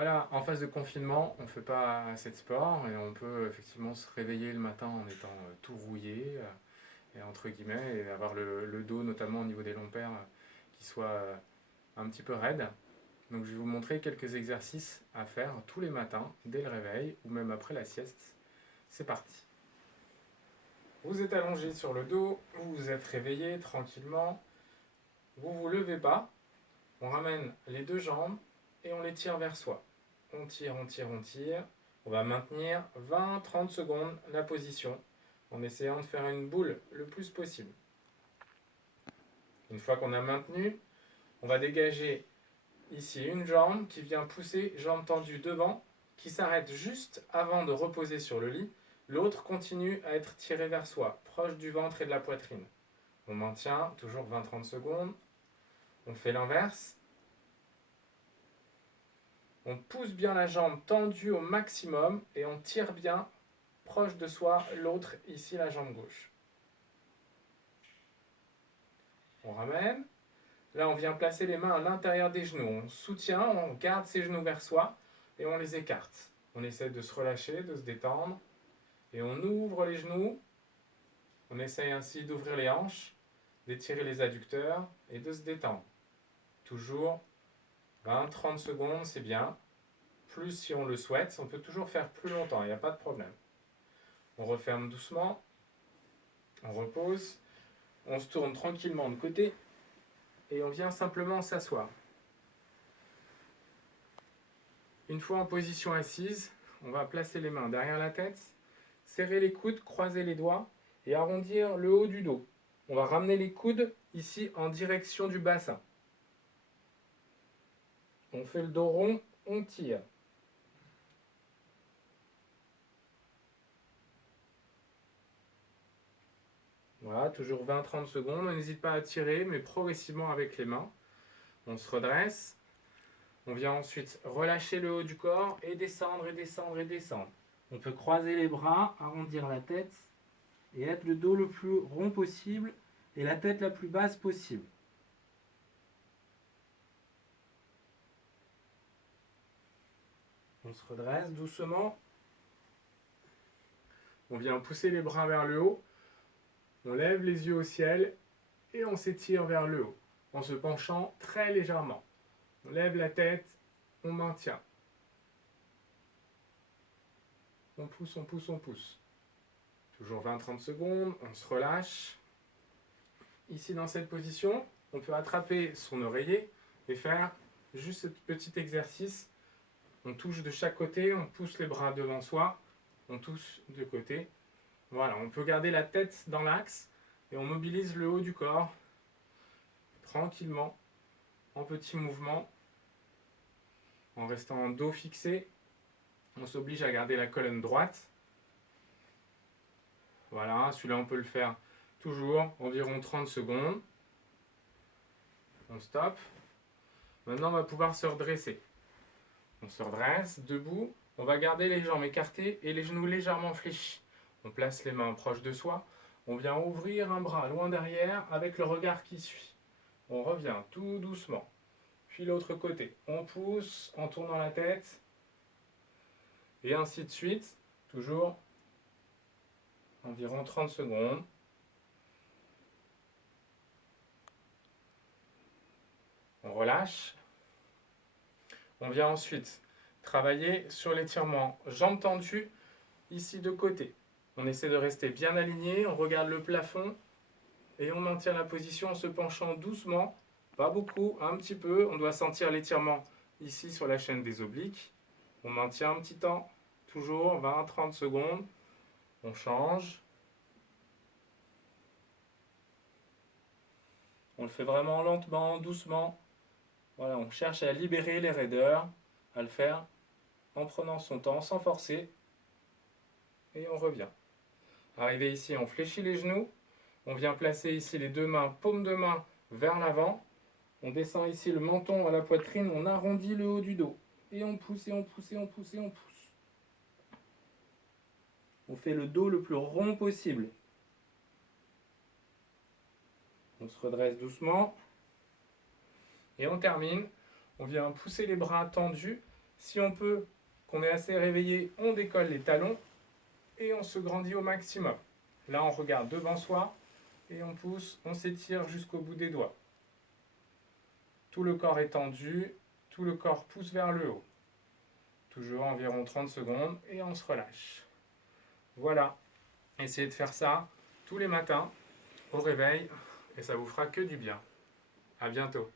Voilà, en phase de confinement, on ne fait pas assez de sport et on peut effectivement se réveiller le matin en étant tout rouillé, et entre guillemets, et avoir le dos, notamment au niveau des lombaires, qui soit un petit peu raide. Donc je vais vous montrer quelques exercices à faire tous les matins, dès le réveil ou même après la sieste. C'est parti. Vous êtes allongé sur le dos, vous vous êtes réveillé tranquillement, vous vous levez pas, on ramène les deux jambes et on les tire vers soi. On tire, on tire, on tire. On va maintenir 20-30 secondes la position en essayant de faire une boule le plus possible. Une fois qu'on a maintenu, on va dégager ici une jambe qui vient pousser, jambe tendue devant, qui s'arrête juste avant de reposer sur le lit. L'autre continue à être tiré vers soi, proche du ventre et de la poitrine. On maintient toujours 20-30 secondes. On fait l'inverse. On pousse bien la jambe tendue au maximum et on tire bien proche de soi l'autre, ici la jambe gauche. On ramène. Là, on vient placer les mains à l'intérieur des genoux. On soutient, on garde ses genoux vers soi et on les écarte. On essaie de se relâcher, de se détendre. Et on ouvre les genoux. On essaye ainsi d'ouvrir les hanches, d'étirer les adducteurs et de se détendre. Toujours 20-30 secondes, c'est bien. Plus si on le souhaite, on peut toujours faire plus longtemps, il n'y a pas de problème. On referme doucement, on repose, on se tourne tranquillement de côté et on vient simplement s'asseoir. Une fois en position assise, on va placer les mains derrière la tête, serrer les coudes, croiser les doigts et arrondir le haut du dos. On va ramener les coudes ici en direction du bassin. On fait le dos rond, on tire. Voilà, toujours 20-30 secondes. On n'hésite pas à tirer, mais progressivement avec les mains. On se redresse. On vient ensuite relâcher le haut du corps et descendre et descendre et descendre. On peut croiser les bras, arrondir la tête et être le dos le plus rond possible et la tête la plus basse possible. On se redresse doucement. On vient pousser les bras vers le haut. On lève les yeux au ciel et on s'étire vers le haut en se penchant très légèrement. On lève la tête, on maintient. On pousse, on pousse, on pousse. Toujours 20-30 secondes, on se relâche. Ici, dans cette position, on peut attraper son oreiller et faire juste ce petit exercice. On touche de chaque côté, on pousse les bras devant soi, on touche de côté. Voilà, on peut garder la tête dans l'axe et on mobilise le haut du corps tranquillement, en petits mouvements, en restant dos fixé. On s'oblige à garder la colonne droite. Voilà, celui-là on peut le faire toujours environ 30 secondes. On stoppe. Maintenant on va pouvoir se redresser. On se redresse, debout. On va garder les jambes écartées et les genoux légèrement fléchis. On place les mains proches de soi. On vient ouvrir un bras loin derrière avec le regard qui suit. On revient tout doucement. Puis l'autre côté. On pousse en tournant la tête. Et ainsi de suite. Toujours environ 30 secondes. On relâche. On vient ensuite travailler sur l'étirement jambes tendues, ici de côté. On essaie de rester bien aligné, on regarde le plafond et on maintient la position en se penchant doucement, pas beaucoup, un petit peu. On doit sentir l'étirement ici sur la chaîne des obliques. On maintient un petit temps, toujours 20-30 secondes. On change. On le fait vraiment lentement, doucement. Voilà, on cherche à libérer les raideurs, à le faire en prenant son temps, sans forcer. Et on revient. Arrivé ici, on fléchit les genoux. On vient placer ici les deux mains, paume de main vers l'avant. On descend ici le menton à la poitrine, on arrondit le haut du dos. Et on pousse, et on pousse, et on pousse, et on pousse. On fait le dos le plus rond possible. On se redresse doucement. Et on termine. On vient pousser les bras tendus Si on peut, qu'on est assez réveillé, on décolle les talons et on se grandit au maximum. Là, on regarde devant soi et on pousse, on s'étire jusqu'au bout des doigts. Tout le corps est tendu, tout le corps pousse vers le haut. Toujours environ 30 secondes et on se relâche. Voilà, essayez de faire ça tous les matins au réveil et ça vous fera que du bien. À bientôt.